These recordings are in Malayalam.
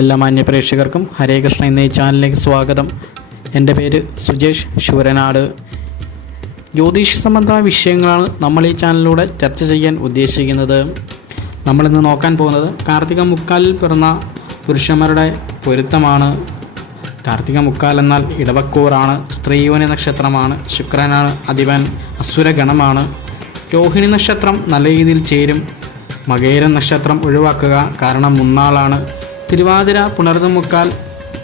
എല്ലാ മാന്യ പ്രേക്ഷകർക്കും ഹരേ കൃഷ്ണ എന്ന ഈ ചാനലിലേക്ക് സ്വാഗതം. എന്റെ പേര് സുജേഷ് ശൂരനാട്. ജ്യോതിഷ സംബന്ധമായ വിഷയങ്ങളാണ് നമ്മൾ ഈ ചാനലിലൂടെ ചർച്ച ചെയ്യാൻ ഉദ്ദേശിക്കുന്നത്. നമ്മളിന്ന് നോക്കാൻ പോകുന്നത് കാർത്തിക മുക്കാലിൽ പിറന്ന പുരുഷന്മാരുടെ പൊരുത്തമാണ്. കാർത്തിക മുക്കാൽ എന്നാൽ ഇടവക്കൂറാണ് സ്ത്രീയോനി നക്ഷത്രമാണ് ശുക്രനാണ് അധിപൻ അസുരഗണമാണ്. രോഹിണി നക്ഷത്രം നല്ല രീതിയിൽ ചേരും. മകേര നക്ഷത്രം ഒഴിവാക്കുക കാരണം മുന്നാളാണ്. തിരുവാതിര പുണർന്നു മുക്കാൽ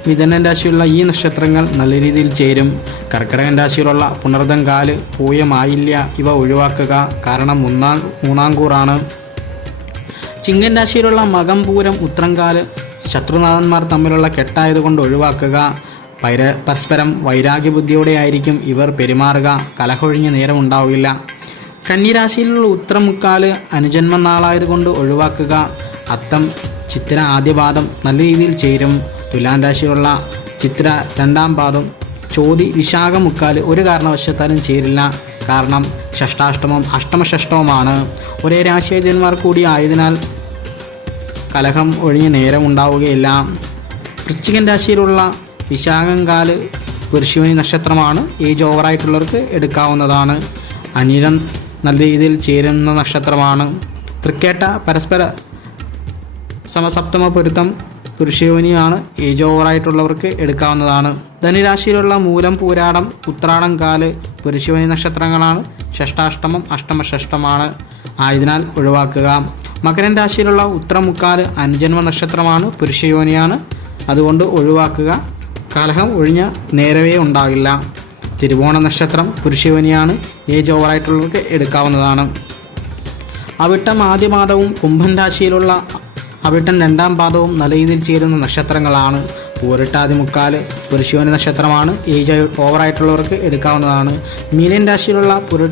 മിഥുനൻ രാശിയുള്ള ഈ നക്ഷത്രങ്ങൾ നല്ല രീതിയിൽ ചേരും. കർക്കിടകൻ രാശിയിലുള്ള പുണർദം കാൽ പൂയമായില്ല. ഇവ ഒഴിവാക്കുക. കാരണം മൂന്നാം മൂന്നാം കൂറാണ്. ചിങ്ങൻ രാശിയിലുള്ള മകം പൂരം ഉത്രങ്കാൽ ശത്രുനാഥന്മാർ തമ്മിലുള്ള കെട്ടായതുകൊണ്ട് ഒഴിവാക്കുക. പൈര പരസ്പരം വൈരാഗ്യബുദ്ധിയോടെ ആയിരിക്കും ഇവർ പെരുമാറുക. കലഹൊഴിഞ്ഞ് നേരം ഉണ്ടാവില്ല. കന്നിരാശിയിലുള്ള ഉത്രമുക്കാൽ അനുജന്മ നാളായതുകൊണ്ട് ഒഴിവാക്കുക. അത്തം ചിത്ര ആദ്യ പാദം നല്ല രീതിയിൽ ചേരും. തുലാം രാശിയുള്ള ചിത്ര രണ്ടാം പാദം ചോതി വിശാഖ മുക്കാൽ ഒരു കാരണവശത്താലും ചേരില്ല. കാരണം ഷഷ്ടാഷ്ടമം അഷ്ടമഷഷ്ടവുമാണ് ഒരേ രാശിയജന്മാർ കൂടി ആയതിനാൽ കലഹം ഒഴിഞ്ഞ് നേരം ഉണ്ടാവുകയില്ല. വൃശ്ചികൻ രാശിയിലുള്ള വിശാഖങ്കാൽ പുരുഷുവിനി നക്ഷത്രമാണ്. ഏജ് ഓവറായിട്ടുള്ളവർക്ക് എടുക്കാവുന്നതാണ്. അനിഴം നല്ല രീതിയിൽ ചേരുന്ന നക്ഷത്രമാണ്. തൃക്കേട്ട പരസ്പര സമസപ്തമ പൊരുത്തം പുരുഷയോനിയാണ് ഏജ് ഓവറായിട്ടുള്ളവർക്ക് എടുക്കാവുന്നതാണ്. ധനുരാശിയിലുള്ള മൂലം പൂരാടം ഉത്രാടം കാൽ പുരുഷയോനി നക്ഷത്രങ്ങളാണ് ഷഷ്ടാഷ്ടമം അഷ്ടമഷഷ്ടമാണ് ആയതിനാൽ ഒഴിവാക്കുക. മകരൻ രാശിയിലുള്ള ഉത്രമുക്കാൽ അഞ്ചന്മ നക്ഷത്രമാണ് പുരുഷയോനിയാണ്. അതുകൊണ്ട് ഒഴിവാക്കുക. കലഹം ഒഴിഞ്ഞ നേരവേ ഉണ്ടാകില്ല. തിരുവോണ നക്ഷത്രം പുരുഷയോനിയാണ് ഏജ് ഓവറായിട്ടുള്ളവർക്ക് എടുക്കാവുന്നതാണ്. അവിട്ടം ആദ്യമാതവും കുംഭൻ രാശിയിലുള്ള അവിട്ടം രണ്ടാം പാദവും നല്ല രീതിയിൽ ചേരുന്ന നക്ഷത്രങ്ങളാണ്. പൂരിട്ടാതി മുക്കാൽ പുരുഷോനി നക്ഷത്രമാണ്. ഏജ് ഓവറായിട്ടുള്ളവർക്ക് എടുക്കാവുന്നതാണ്. മീനൻ രാശിയിലുള്ള പുരു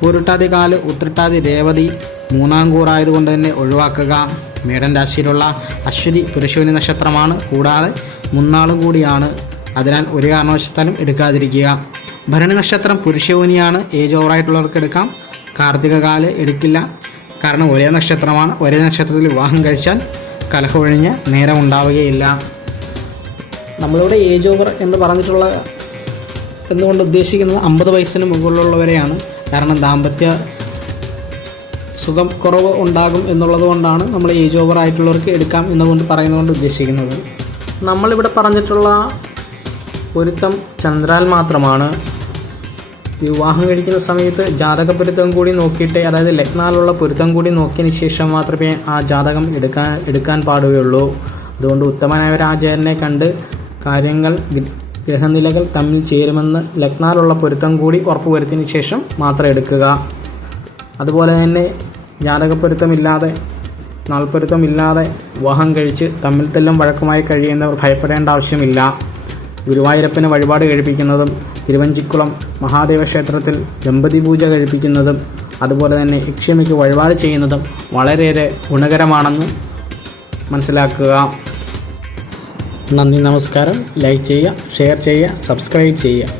പൂരിട്ടാതി ഉത്രട്ടാതി രേവതി മൂന്നാം കൂറായതുകൊണ്ട് തന്നെ ഒഴിവാക്കുക. മേടൻ രാശിയിലുള്ള അശ്വതി പുരുഷോനി നക്ഷത്രമാണ്. കൂടാതെ മുന്നാളും കൂടിയാണ്. അതിനാൽ ഒരു കാരണവശത്താലും എടുക്കാതിരിക്കുക. ഭരണി നക്ഷത്രം പുരുഷയോനിയാണ്. ഏജ് ഓവറായിട്ടുള്ളവർക്ക് എടുക്കാം. കാർത്തിക കാൽ എടുക്കില്ല. കാരണം ഒരേ നക്ഷത്രമാണ്. ഒരേ നക്ഷത്രത്തിൽ വിവാഹം കഴിച്ചാൽ കലഹമൊഴിഞ്ഞ് നേരം ഉണ്ടാവുകയില്ല നമ്മളിവിടെ ഏജ് ഓവർ എന്ന് പറഞ്ഞിട്ടുള്ള എന്നുകൊണ്ട് ഉദ്ദേശിക്കുന്നത് അമ്പത് വയസ്സിന് മുകളിലുള്ളവരെയാണ്. കാരണം ദാമ്പത്യ സുഖം കുറവ് ഉണ്ടാകും എന്നുള്ളത് കൊണ്ടാണ് നമ്മൾ ഏജ് ഓവർ ആയിട്ടുള്ളവർക്ക് എടുക്കാം എന്നുകൊണ്ട് പറയുന്നതുകൊണ്ട് ഉദ്ദേശിക്കുന്നത്. നമ്മളിവിടെ പറഞ്ഞിട്ടുള്ള പൊരുത്തം ചന്ദ്രാൽ മാത്രമാണ്. വിവാഹം കഴിക്കുന്ന സമയത്ത് ജാതക പൊരുത്തം കൂടി നോക്കിയിട്ട് അതായത് ലഗ്നാലുള്ള പൊരുത്തം കൂടി നോക്കിയതിന് ശേഷം മാത്രമേ ആ ജാതകം എടുക്കാൻ എടുക്കാൻ പാടുകയുള്ളൂ. അതുകൊണ്ട് ഉത്തമനായ ഒരു കണ്ട് കാര്യങ്ങൾ ഗ്രഹനിലകൾ തമ്മിൽ ചേരുമെന്ന് ലഗ്നാലുള്ള പൊരുത്തം കൂടി ഉറപ്പുവരുത്തിയതിന് ശേഷം മാത്രം എടുക്കുക. അതുപോലെ തന്നെ ജാതകപ്പൊരുത്തമില്ലാതെ നാൾപ്പൊരുത്തമില്ലാതെ വിവാഹം കഴിച്ച് തമ്മിൽ തെല്ലും വഴക്കമായി കഴിയുന്നവർ ഭയപ്പെടേണ്ട ആവശ്യമില്ല. ഗുരുവായൂരപ്പന് വഴിപാട് കഴിപ്പിക്കുന്നതും തിരുവഞ്ചിക്കുളം മഹാദേവ ക്ഷേത്രത്തിൽ ദമ്പതി പൂജ കഴിപ്പിക്കുന്നതും അതുപോലെ തന്നെ യക്ഷമിക്ക് വഴിപാട് ചെയ്യുന്നതും വളരെയേറെ ഗുണകരമാണെന്ന് മനസ്സിലാക്കുക. നന്ദി നമസ്കാരം. ലൈക്ക് ചെയ്യുക ഷെയർ ചെയ്യുക സബ്സ്ക്രൈബ് ചെയ്യുക.